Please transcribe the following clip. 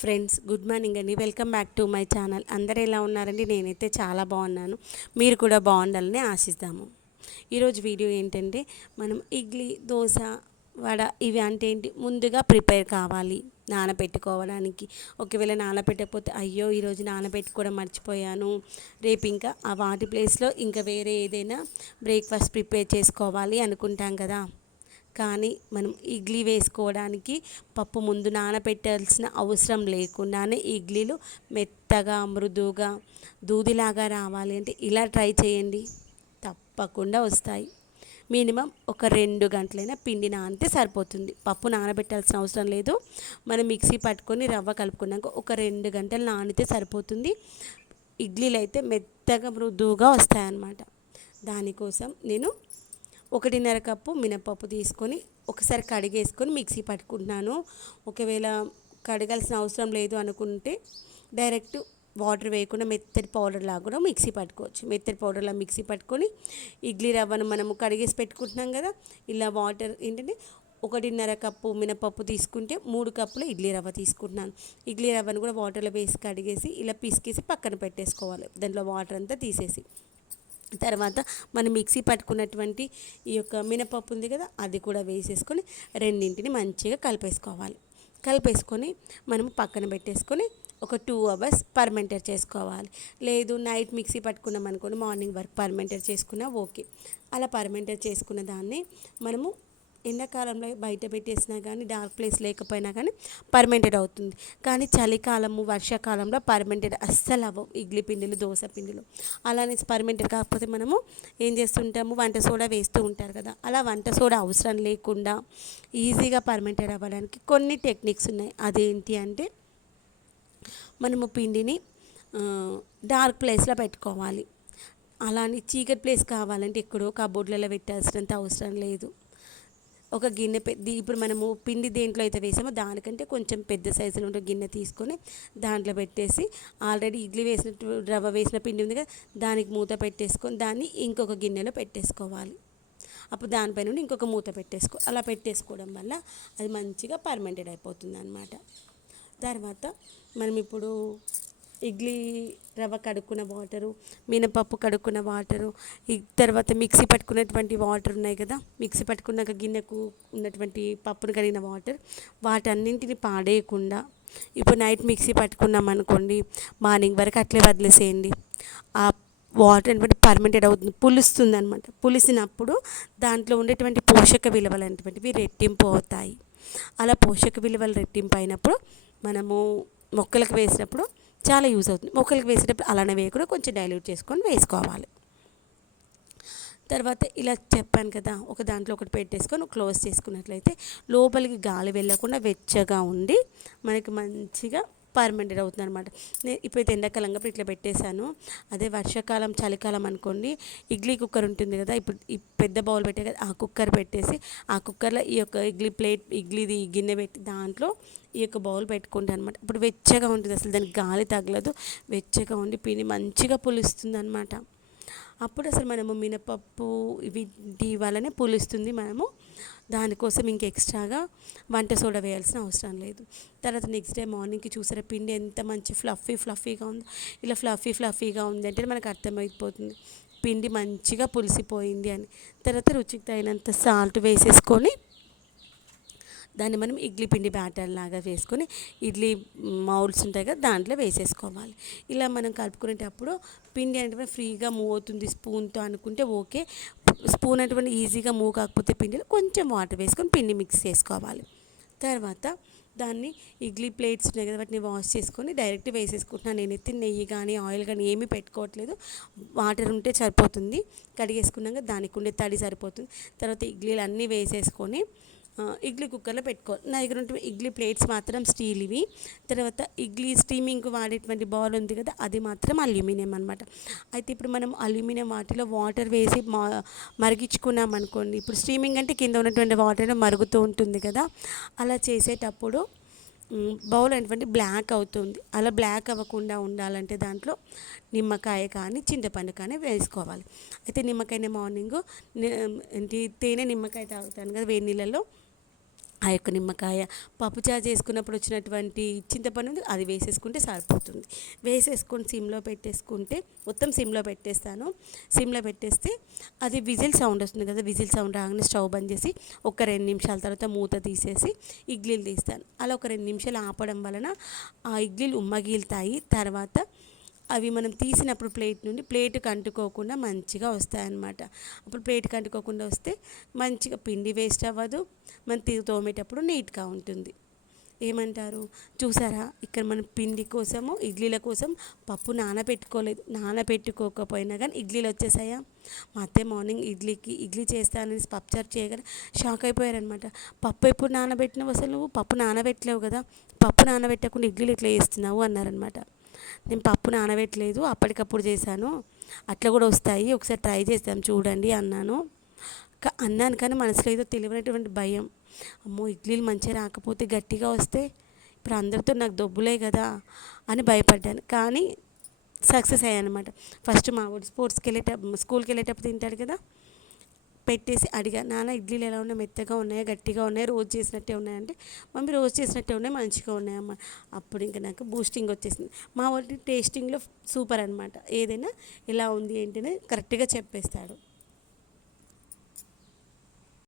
Friends good morning అండి. Welcome back to my channel. అందరు ఎలా ఉన్నారండి? నేనైతే చాలా బాగున్నాను. మీరు కూడా బాగుండాలని ఆశిస్తాము. ఈరోజు వీడియో ఏంటంటే మనం ఇడ్లీ దోశ వడ ఇవి అంటే ఏంటి? ముందుగా ప్రిపేర్ కావాలి. నానబెట్టుకోవడానికి. ఒకవేళ నానబెట్టకపోతే అయ్యో ఈరోజు నానబెట్టుకోవడం మర్చిపోయాను. రేపు ఇంకా ఆ వాటి ప్లేస్లో ఇంకా వేరే ఏదైనా బ్రేక్ఫాస్ట్ ప్రిపేర్ చేసుకోవాలి అనుకుంటాం కదా. కానీ మనం ఇడ్లీ వేసుకోవడానికి పప్పు ముందు నానబెట్టాల్సిన అవసరం లేకుండానే ఇడ్లీలు మెత్తగా మృదువుగా దూదిలాగా రావాలి అంటే ఇలా ట్రై చేయండి. తప్పకుండా వస్తాయి. మినిమం ఒక రెండు గంటలైనా పిండి నానితే సరిపోతుంది. పప్పు నానబెట్టాల్సిన అవసరం లేదు. మనం మిక్సీ పట్టుకొని రవ్వ కలుపుకున్నాక ఒక రెండు గంటలు నానితే సరిపోతుంది. ఇడ్లీలు అయితే మెత్తగా మృదువుగా వస్తాయన్నమాట. దానికోసం నేను ఒకటిన్నర కప్పు మినపప్పు తీసుకొని ఒకసారి కడిగేసుకొని మిక్సీ పట్టుకుంటున్నాను. ఒకవేళ కడగాల్సిన అవసరం లేదు అనుకుంటే డైరెక్ట్ వాటర్ వేయకుండా మెత్తటి పౌడర్ లాగా కూడా మిక్సీ పట్టుకోవచ్చు. మెత్తటి పౌడర్లా మిక్సీ పట్టుకొని ఇడ్లీ రవ్వను మనము కడిగేసి పెట్టుకుంటున్నాం కదా ఇలా వాటర్ ఏంటంటే ఒకటిన్నర కప్పు మినపప్పు తీసుకుంటే మూడు కప్పులు ఇడ్లీ రవ్వ తీసుకుంటున్నాను. ఇడ్లీ రవ్వను కూడా వాటర్లో వేసి కడిగేసి ఇలా పిసికేసి పక్కన పెట్టేసుకోవాలి. దాంట్లో వాటర్ అంతా తీసేసి. తర్వాత మనం మిక్సీ పట్టుకున్నటువంటి ఈ యొక్క మినపప్పు ఉంది కదా అది కూడా వేసేసుకొని రెండింటిని మంచిగా కలిపేసుకోవాలి. కలిపేసుకొని మనం పక్కన పెట్టేసుకొని ఒక టూ అవర్స్ పర్మెంటర్ చేసుకోవాలి. లేదు నైట్ మిక్సీ పట్టుకున్నాం అనుకోండి మార్నింగ్ వరకు పర్మెంటర్ చేసుకున్నా ఓకే. అలా పర్మెంటర్ చేసుకున్న దాన్ని మనము ఎండాకాలంలో బయట పెట్టేసినా కానీ డార్క్ ప్లేస్ లేకపోయినా కానీ పర్మెంటెడ్ అవుతుంది. కానీ చలికాలము వర్షాకాలంలో పర్మెంటెడ్ అస్సలు అవ్వవు ఇడ్లీ పిండిలు దోశ పిండిలు. అలానే పర్మెంటెడ్ కాకపోతే మనము ఏం చేస్తుంటాము? వంట సోడా వేస్తూ ఉంటారు కదా. అలా వంట సోడా అవసరం లేకుండా ఈజీగా పర్మెంటెడ్ అవ్వడానికి కొన్ని టెక్నిక్స్ ఉన్నాయి. అదేంటి అంటే మనము పిండిని డార్క్ ప్లేస్లో పెట్టుకోవాలి. అలానే చీకటి ప్లేస్ కావాలంటే ఎక్కడో కబోర్డ్లలో పెట్టాల్సినంత అవసరం లేదు. ఒక గిన్నె పెద్ద ఇప్పుడు మనము పిండి దేంట్లో అయితే వేసామో దానికంటే కొంచెం పెద్ద సైజులో ఉండే గిన్నె తీసుకొని దాంట్లో పెట్టేసి ఆల్రెడీ ఇడ్లీ వేసిన రవ్వ వేసిన పిండి ఉంది కదా దానికి మూత పెట్టేసుకొని దాన్ని ఇంకొక గిన్నెలో పెట్టేసుకోవాలి. అప్పుడు దానిపైన నుండి ఇంకొక మూత పెట్టేసుకో అలా పెట్టేసుకోవడం వల్ల అది మంచిగా పర్మెంటెడ్ అయిపోతుంది అనమాట తర్వాత మనం ఇప్పుడు ఇడ్లీ రవ్వ కడుక్కున్న వాటరు మినపప్పు కడుక్కున్న వాటరు ఈ తర్వాత మిక్సీ పట్టుకున్నటువంటి వాటర్ ఉన్నాయి కదా మిక్సీ పట్టుకున్నాక గిన్నెకు ఉన్నటువంటి పప్పును కడిగిన వాటర్ వాటన్నింటిని పాడేయకుండా ఇప్పుడు నైట్ మిక్సీ పట్టుకున్నాం అనుకోండి మార్నింగ్ వరకు అట్లే వదిలేసేయండి. ఆ వాటర్ అనేటువంటి పర్మెంటెడ్ అవుతుంది పులుస్తుంది అనమాట పులిసినప్పుడు దాంట్లో ఉండేటువంటి పోషక విలువలు అనేటువంటివి రెట్టింపు అవుతాయి అలా పోషక విలువలు రెట్టింపు అయినప్పుడు మనము మొక్కలకు వేసినప్పుడు చాలా యూజ్ అవుతుంది. మొక్కలకి వేసేటప్పుడు అలానే వేయకుండా కొంచెం డైల్యూట్ చేసుకొని వేసుకోవాలి. తర్వాత ఇలా చెప్పాను కదా ఒక దాంట్లో ఒకటి పెట్టేసుకొని క్లోజ్ చేసుకున్నట్లయితే లోపలికి గాలి వెళ్ళకుండా వెచ్చగా ఉండి మనకి మంచిగా పర్మనెంట్ అవుతుంది అనమాట నేను ఇప్పుడైతే ఎండాకాలంగా ఇట్లా పెట్టేశాను. అదే వర్షాకాలం చలికాలం అనుకోండి ఇడ్లీ కుక్కర్ ఉంటుంది కదా ఇప్పుడు ఈ పెద్ద బౌల్ పెట్టే కదా ఆ కుక్కర్ పెట్టేసి ఆ కుక్కర్లో ఈ యొక్క ఇడ్లీ ప్లేట్ ఇడ్లీది గిన్నె పెట్టి దాంట్లో ఈ యొక్క బౌల్ పెట్టుకుంటాను అనమాట ఇప్పుడు వెచ్చగా ఉంటుంది అసలు దానికి గాలి తగలదు వెచ్చగా ఉండి పిండి మంచిగా పులుస్తుంది అనమాట అప్పుడు అసలు మనము మినపప్పు వీటి వల్లనే పులుస్తుంది మనము. దానికోసం ఇంక ఎక్స్ట్రాగా వంట సోడా వేయాల్సిన అవసరం లేదు. తర్వాత నెక్స్ట్ డే మార్నింగ్కి చూసారా పిండి ఎంత మంచి ఫ్లఫీ ఫ్లఫీగా ఉందో. ఇలా ఫ్లఫీ ఫ్లఫీగా ఉంది అంటే మనకు అర్థమైపోతుంది. పిండి మంచిగా పులిసిపోయింది అని. తర్వాత రుచికి తగినంత సాల్ట్ వేసేసుకొని దాన్ని మనం ఇడ్లీ పిండి బ్యాటర్ లాగా వేసుకొని ఇడ్లీ మౌల్స్ ఉంటాయి కదా దాంట్లో వేసేసుకోవాలి. ఇలా మనం కలుపుకునేటప్పుడు పిండి అనేటువంటి ఫ్రీగా మూవ్ అవుతుంది స్పూన్తో అనుకుంటే ఓకే. స్పూన్ అటువంటి ఈజీగా మూవ్ కాకపోతే పిండిలో కొంచెం వాటర్ వేసుకొని పిండి మిక్స్ చేసుకోవాలి. తర్వాత దాన్ని ఇడ్లీ ప్లేట్స్ ఉన్నాయి కదా వాటిని వాష్ చేసుకొని డైరెక్ట్ వేసేసుకుంటున్నాను. నేనైతే నెయ్యి కానీ ఆయిల్ కానీ ఏమీ పెట్టుకోవట్లేదు. వాటర్ ఉంటే సరిపోతుంది. కడిగేసుకున్నాక దానికి ఉండే తడి సరిపోతుంది. తర్వాత ఇడ్లీలు అన్నీ వేసేసుకొని ఇడ్లీ కుక్కర్లో పెట్టుకోవాలి. నా దగ్గర ఉంటే ఇడ్లీ ప్లేట్స్ మాత్రం స్టీల్ ఇవి. తర్వాత ఇడ్లీ స్టీమింగ్ వాడేటువంటి బౌల్ ఉంది కదా అది మాత్రం అల్యూమినియం అనమాట అయితే ఇప్పుడు మనం అల్యూమినియం వాటిలో వాటర్ వేసి మా మరిగించుకున్నాం అనుకోండి ఇప్పుడు స్టీమింగ్ అంటే కింద ఉన్నటువంటి వాటర్ మరుగుతూ ఉంటుంది కదా అలా చేసేటప్పుడు బౌల్ అనేటువంటి బ్లాక్ అవుతుంది. అలా బ్లాక్ అవ్వకుండా ఉండాలంటే దాంట్లో నిమ్మకాయ కానీ చింతపండు కానీ వేసుకోవాలి. అయితే నిమ్మకాయ మార్నింగ్ ఏంటి తేనె నిమ్మకాయ తాగుతాను కదా వేడి నీళ్ళలో ఆ యొక్క నిమ్మకాయ పప్పుచారు చేసుకున్నప్పుడు వచ్చినటువంటి చింతపండు ఉంది, అది వేసేసుకుంటే సరిపోతుంది. వేసేసుకొని సిమ్లో పెట్టేసుకుంటే మొత్తం సిమ్లో పెట్టేస్తాను. సిమ్లో పెట్టేస్తే అది విజిల్ సౌండ్ వస్తుంది కదా విజిల్ సౌండ్ రాగానే స్టవ్ బంద్ చేసి ఒక రెండు నిమిషాల తర్వాత మూత తీసేసి ఇడ్లీలు తీస్తాను. అలా ఒక రెండు నిమిషాలు ఆపడం వలన ఆ ఇడ్లీలు ఉమ్మగిలుతాయి. తర్వాత అవి మనం తీసినప్పుడు ప్లేట్ నుండి ప్లేట్కి అంటుకోకుండా మంచిగా వస్తాయన్నమాట. అప్పుడు ప్లేట్కి అంటుకోకుండా వస్తే మంచిగా పిండి వేస్ట్ అవ్వదు. మనం తోమేటప్పుడు నీట్గా ఉంటుంది. ఏమంటారు? చూసారా? ఇక్కడ మనం పిండి కోసము ఇడ్లీల కోసం పప్పు నానబెట్టుకోలేదు. నానబెట్టుకోకపోయినా కానీ ఇడ్లీలు వచ్చేసాయా? మా అత్తే మార్నింగ్ ఇడ్లీకి ఇడ్లీ చేస్తానని పప్పుచారు చేయగానే షాక్ అయిపోయారనమాట పప్పు ఎప్పుడు నానబెట్టినావు అసలు? నువ్వు పప్పు నానబెట్టలేవు కదా. పప్పు నానబెట్టకుండా ఇడ్లీలు ఇట్లా చేస్తున్నావు? అన్నారనమాట నేను పప్పు నానబెట్టలేదు అప్పటికప్పుడు చేశాను. అట్లా కూడా వస్తాయి. ఒకసారి ట్రై చేస్తాం చూడండి అన్నాను. అన్నాను కానీ మనసులో ఏదో తెలియనటువంటి భయం. అమ్మో ఇడ్లీలు మంచిగా రాకపోతే గట్టిగా వస్తే ఇప్పుడు అందరితో నాకు దొబ్బులే కదా అని భయపడ్డాను. కానీ సక్సెస్ అయ్యానమాట అనమాట ఫస్ట్ మా వాడు స్పోర్ట్స్కి వెళ్ళేటప్పుడు స్కూల్కి వెళ్ళేటప్పుడు తింటాడు కదా పెట్టేసి అడిగా నాన్న ఇడ్లీలు ఎలా ఉన్నాయి? మెత్తగా ఉన్నాయా? గట్టిగా ఉన్నాయా? రోజు చేసినట్టే ఉన్నాయంటే మమ్మీ రోజు చేసినట్టే ఉన్నాయి మంచిగా ఉన్నాయమ్మ. అప్పుడు ఇంకా నాకు బూస్టింగ్ వచ్చేసింది. మా వాళ్ళు టేస్టింగ్లో సూపర్ అనమాట ఏదైనా ఎలా ఉంది ఏంటనే కరెక్ట్గా చెప్పేస్తాడు.